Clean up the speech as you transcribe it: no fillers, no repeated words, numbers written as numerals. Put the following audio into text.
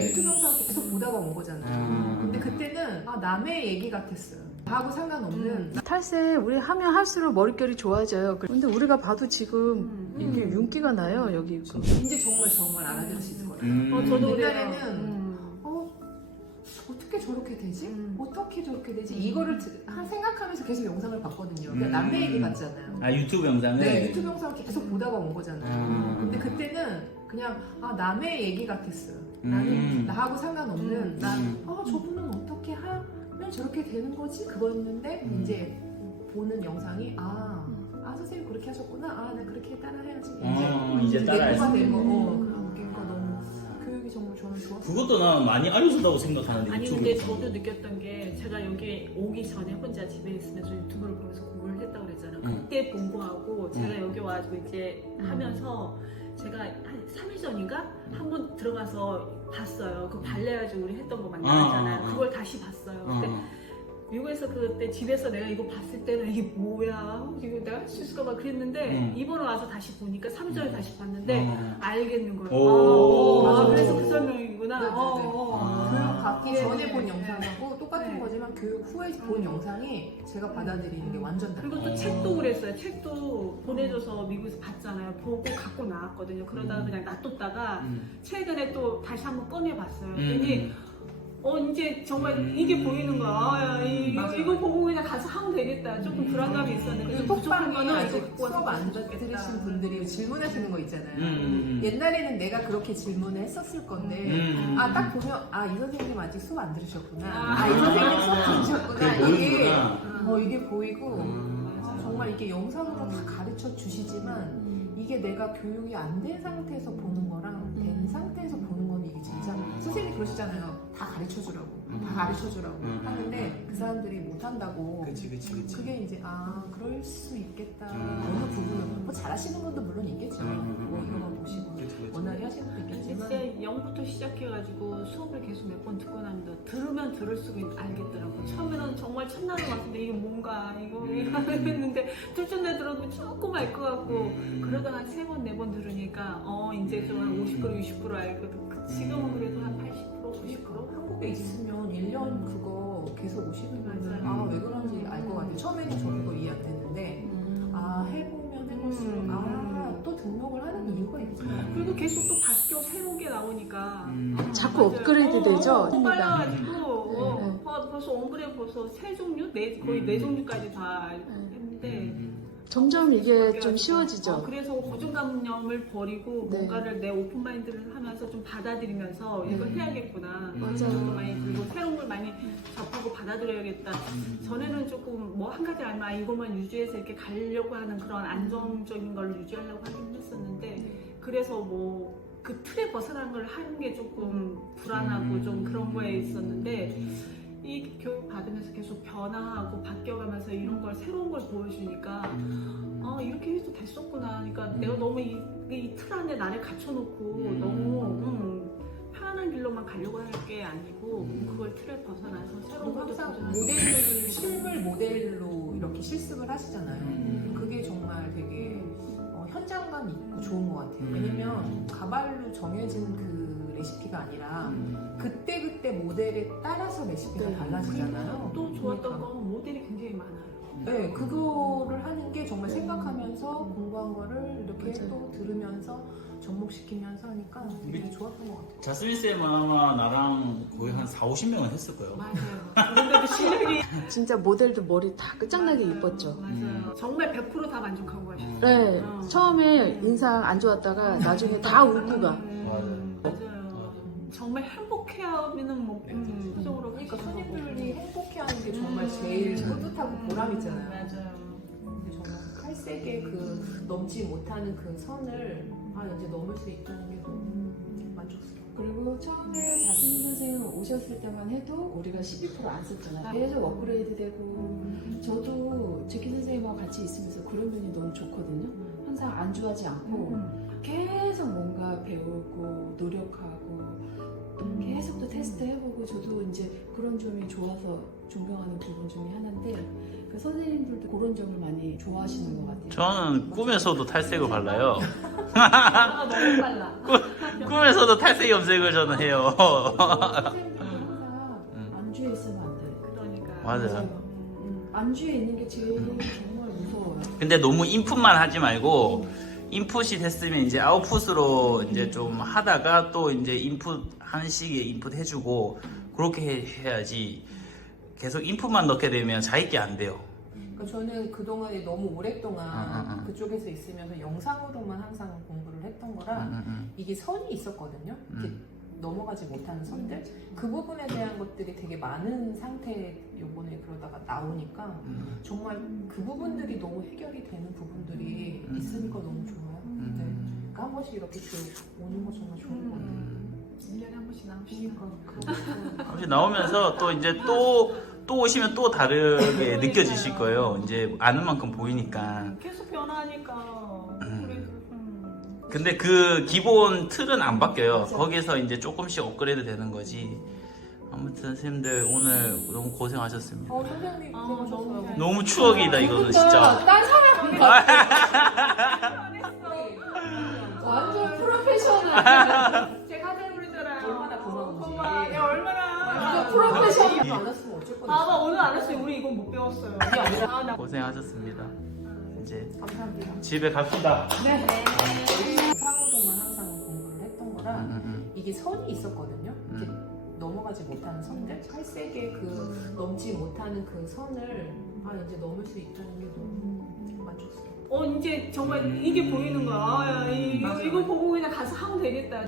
유튜브 영상 계속 보다가 온 거잖아요. 근데 그때는 남의 얘기 같았어요. 나하고 상관없는. 탈색 우리 하면 할수록 머릿결이 좋아져요. 근데 우리가 봐도 지금 이게 윤기가 나요. 여기 있고. 이제 정말 알아들을 수 있을 거예요. 저도 옛날에는 어떻게 저렇게 되지? 어떻게 저렇게 되지? 이거를 생각하면서 계속 영상을 봤거든요. 그러니까 남의 얘기 같잖아요. 아, 유튜브 영상을? 네, 유튜브 영상 계속 보다가 온 거잖아요. 근데 그때는 그냥 남의 얘기 같았어요. 나는 나하고 상관없는 저분은 어떻게 하면 저렇게 되는 거지? 그거였는데 이제 보는 영상이 선생님 그렇게 하셨구나. 나 그렇게 따라해야지. 이제 따라해야지. 내가 된 거. 그런 게 너무 교육이 정말 저는 좋았어요. 그것도 나 많이 알려준다고 생각하는데. 아니 유튜브 근데 영상. 저도 느꼈던 게 제가 여기 오기 전에 혼자 집에 있으면서 유튜브를 보면서 공부를 했다고 그랬잖아요. 그때 본 거하고 제가 여기 와가지고 이제 하면서 제가 한 3일 전인가 한 번 들어가서 봤어요. 그 발레 가지고 우리 했던 거 만나잖아요. 그걸 다시 봤어요. 근데 미국에서 그때 집에서 내가 이거 봤을 때는 이게 뭐야? 이거 내가 할 수 있을까 봐 그랬는데 이번에 와서 다시 보니까 3일 전에 다시 봤는데 알겠는 거예요. 그래서 그 설명이구나. 교육 받기 전에 본 영상하고 똑같은 거지만 교육 후에 본 영상이 제가 받아들이는 게 완전 달라요. 그리고 또 책도 그랬어요. 책도 보내줘서 미국에서 봤잖아요. 보고 갖고 나왔거든요. 그러다가 그냥 놔뒀다가 최근에 또 다시 한번 꺼내봤어요. 근데 이제 정말 이게 보이는 거야. 이거 보고 그냥 가서 하면 되겠다. 조금 불안감이 있었는데 그리고 부족한 거는 아직 갖고 와서 수업 안 보여주겠다. 들으신 분들이 질문하시는 거 있잖아요. 옛날에는 내가 그렇게 질문을 했었을 건데 딱 보면 이 선생님 아직 수업 안 들으셨구나. 이 선생님 수업 들으셨구나. 이게 보이고 정말 이게 영상으로 다 가르쳐 주시지만 이게 내가 교육이 안 된 상태에서 보는 거랑 된 상태에서 보는 건 이게 진짜 선생님이 그러시잖아요. 다 가르쳐 주라고 다 가르쳐 주라고 하는데 그 사람들이 못 한다고. 그치. 그게 이제 그럴 수 있겠다. 어느 부분은 뭐 잘하시는 분도 물론 있겠죠. 뭐 이거만 보시고 원활히 하시는 분도 있겠지만 진짜 0부터 시작해가지고 수업을 계속 몇 번 듣고 나면 들으면 들을수록 알겠더라고. 처음에는 정말 첫날에 왔는데 이게 뭔가 이거 했는데 둘째 날 들어도 조금 알 것 같고 그러다가 한 3번, 4번 들으니까 이제 좀 한 50% 60% 알거든. 지금은 그래도 한 80%, 90%? 한국에 있으면 1년 그거 계속 오시는 분들 맞아요. 왜 그런지 알 것 같아요. 처음에는 저 그거 이해 안 됐는데 해보면 해볼수록 또 등록을 하는 이유가 있구나. 그리고 계속 또 바뀌어 새로운 게 나오니까 자꾸 업그레이드 되죠. 빨라가지고 벌써 엉그레 벌써 3종류? 거의 4종류까지 다 했는데 점점 이게 좀 쉬워지죠. 그래서 고정관념을 버리고 뭔가를 내 오픈마인드를 하면서 좀 받아들이면서 이걸 해야겠구나. 맞아요. 많이 그리고 새로운 걸 많이 접하고 받아들여야겠다. 전에는 조금 뭐 한 가지 알면 이것만 유지해서 이렇게 가려고 하는 그런 안정적인 걸 유지하려고 하긴 했었는데 그래서 뭐 그 틀에 벗어난 걸 하는 게 조금 불안하고 좀 그런 거에 있었는데 이 교육 받으면서 계속 변화하고 바뀌어가면서 이런 걸 새로운 걸 보여주니까 이렇게 해도 됐었구나. 그러니까 내가 너무 이 틀 안에 나를 갖춰놓고 너무 편안한 길로만 가려고 할 게 아니고 그걸 틀에 벗어나서 새로운 것도 항상 도전하고 모델을 실물 모델로 이렇게 실습을 하시잖아요. 그게 정말 되게 현장감 있고 좋은 것 같아요. 왜냐면 가발로 정해진 그 레시피가 아니라 그때 모델에 따라서 레시피가 달라지잖아요. 또 좋았던 건 모델이 굉장히 많아요. 네, 그거를 하는 게 정말 생각하면서 공부한 거를 이렇게 또 들으면서 접목시키면서 하니까 되게 좋았던 것 같아요. 자스민 쌤은 아마 나랑 거의 한 4-50명은 했을 거예요. 맞아요. 그런데도 실력이 진짜 모델도 머리 다 끝장나게 이뻤죠. 맞아요. 정말 100% 다 만족하고 가셨어요. 네, 처음에 인상 안 좋았다가 나중에 다 울고 가. 맞아요. 정말 행복해하면은 뭐 표정으로 그러니까 손님들이 행복해하는 게 정말 제일 뿌듯하고 보람 있잖아요. 맞아요. 근데 정말 탈색의 그 넘지 못하는 그 선을 이제 넘을 수 있다는 게 너무 만족스러워. 그리고 처음에 자스민 선생님 오셨을 때만 해도 우리가 12%안 썼잖아요. 계속 업그레이드 되고 저도 제키 선생님하고 같이 있으면서 그런 면이 너무 좋거든요. 항상 안주하지 않고 계속 뭔가 배우고 노력하고 계속 또 테스트 해보고 저도 이제 그런 점이 좋아서 존경하는 부분 중에 하나인데 그 선생님들도 그런 점을 많이 좋아하시는 것 같아요. 저는 꿈에서도 탈색을 발라요. 아, 너무 빨라. 꿈에서도 탈색 염색을 저는 해요. 선생님들은 항상 안주에 있으면 안 돼. 그러니까. 맞아요. 안주에 있는 게 제일 정말 무서워요. 근데 너무 인풋만 하지 말고 인풋이 됐으면 이제 아웃풋으로 이제 좀 하다가 또 이제 인풋 한 시기에 인풋 해주고 그렇게 해야지 계속 인풋만 넣게 되면 자기게 안 돼요. 그러니까 저는 그동안에 너무 오랫동안 그쪽에서 있으면서 영상으로만 항상 공부를 했던 거라 이게 선이 있었거든요. 이렇게 넘어가지 못하는 선들 그 부분에 대한 것들이 되게 많은 상태에 요번에 그러다가 나오니까 정말 그 부분들이 너무 해결이 되는 부분들이 있으니까 너무 좋아요. 네. 그러니까 한 번씩 이렇게 오는 거 정말 좋은 것 같아요. 1년에 한 번씩 나오시니까. 아무튼 나오면서 또 이제 또 오시면 또 다르게 느껴지실 거예요. 이제 아는 만큼 보이니까. 계속 변하니까. 그래서 근데 그 기본 틀은 안 바뀌어요. 거기서 이제 조금씩 업그레이드 되는 거지. 아무튼 선생님들 오늘 너무 고생하셨습니다. 선생님 너무 너무 추억이다 이거는 진짜. 딴 사람 완전 프로페셔널. 제가 하자고 그러잖아요. 얼마나 고마운지. 고마워. 야, 얼마나. 이거 프로페셔널 안 했으면 어쩔 뻔했어. 봐봐, 오늘 안 했어요. 우리 이건 못 배웠어요. 아, 나 고생하셨습니다. 이제 감사합니다. 집에 갑시다. 영상으로만 항상 공부를 했던 거라 이게 선이 있었거든요. 이렇게 넘어가지 못하는 선들, 탈색의 그 넘지 못하는 그 선을 이제 넘을 수 있다는 게 너무 만족스러워. 이제 정말 이게 보이는 거야. 아, 야, 이거 보고 그냥 가서 하면 되겠다.